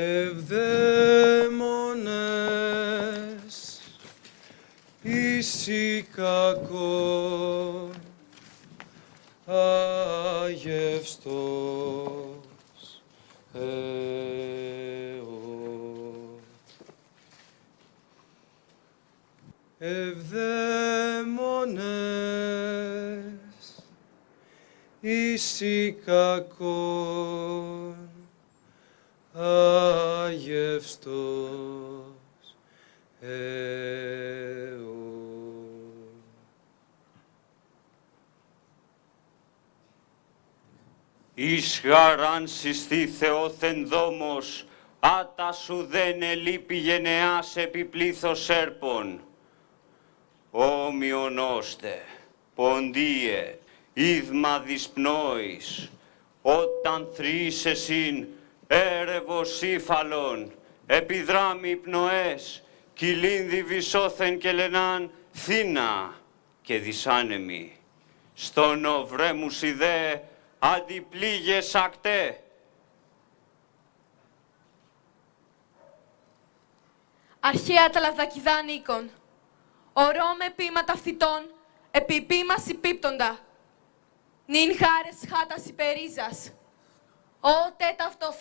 Ευδαίμονες, εις κακόν, αγευστός Ευδαίμονες, εις κακόν, αγευστός Εις γαράν συστή Θεόθεν δόμος, άτα σου δεν ελείπει γενεάς επιπλήθος έρπων. Όμοιον ώστε, ποντίε, ίδμα δυσπνόης, όταν θρείς εσύν έρευος ύφαλον, επιδράμει πνοές, κυλίνδι βυσόθεν και λενάν θύνα και δυσάνεμοι. Στον οvrέμους ιδέ, αντιπλήγες ακτέ. Αρχαία τα λαδακιδά νίκων, ορό με ποίηματα φθητών, επί ποίημας υπίπτοντα. Νυν χάρες χάτας υπερίζας, ω τέταυτο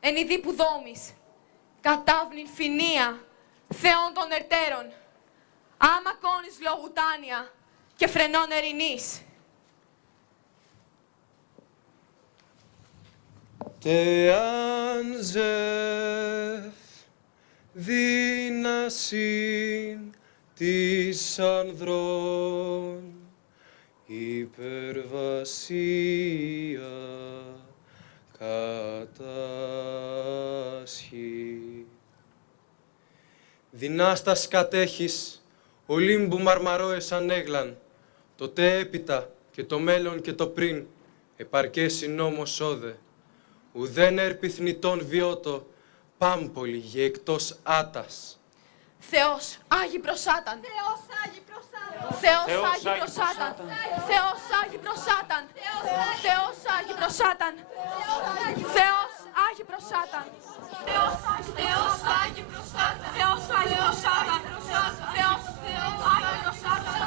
εν ειδή που δόμης, κατάვნην φοινία, θεών των ερτέρων, άμα κόνης λογουτάνια και φρενών ερηνής. Τεάν ζευ δύνασιν της ανδρών, υπερβασία κατάσχει. Δυνάστας κατέχεις, Ολύμπου μαρμαρόες ανέγλαν, το τε έπειτα και το μέλλον και το πριν, επαρκέσει νόμος όδε. Ουδέν ερπιθνητών βιώτο, πάμπολη γε εκτός άτας. Θεός, Άγι προσάταν. Θεός Άγι προσάταν. Θεός Άγι προσάταν. Θεός Άγι προσάταν. Θεός Άγι προσάταν. Θεός Άγι προσάταν. Θεός Άγι προσάταν. Θεός Άγι προσάταν. Θεός Άγι προσάταν.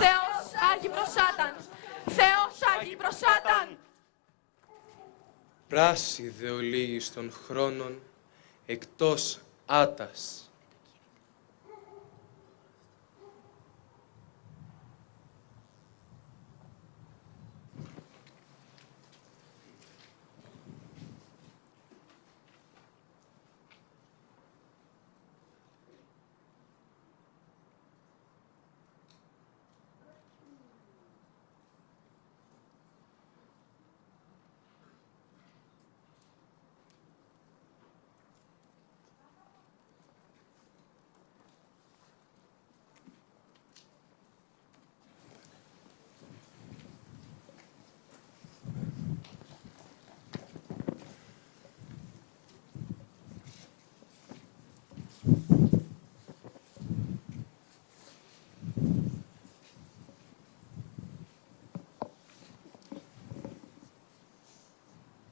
Θεός Άγι προσάταν. Θεός Άγι προσάταν. Πράσι δε ολίγης των χρόνων, εκτός άτας.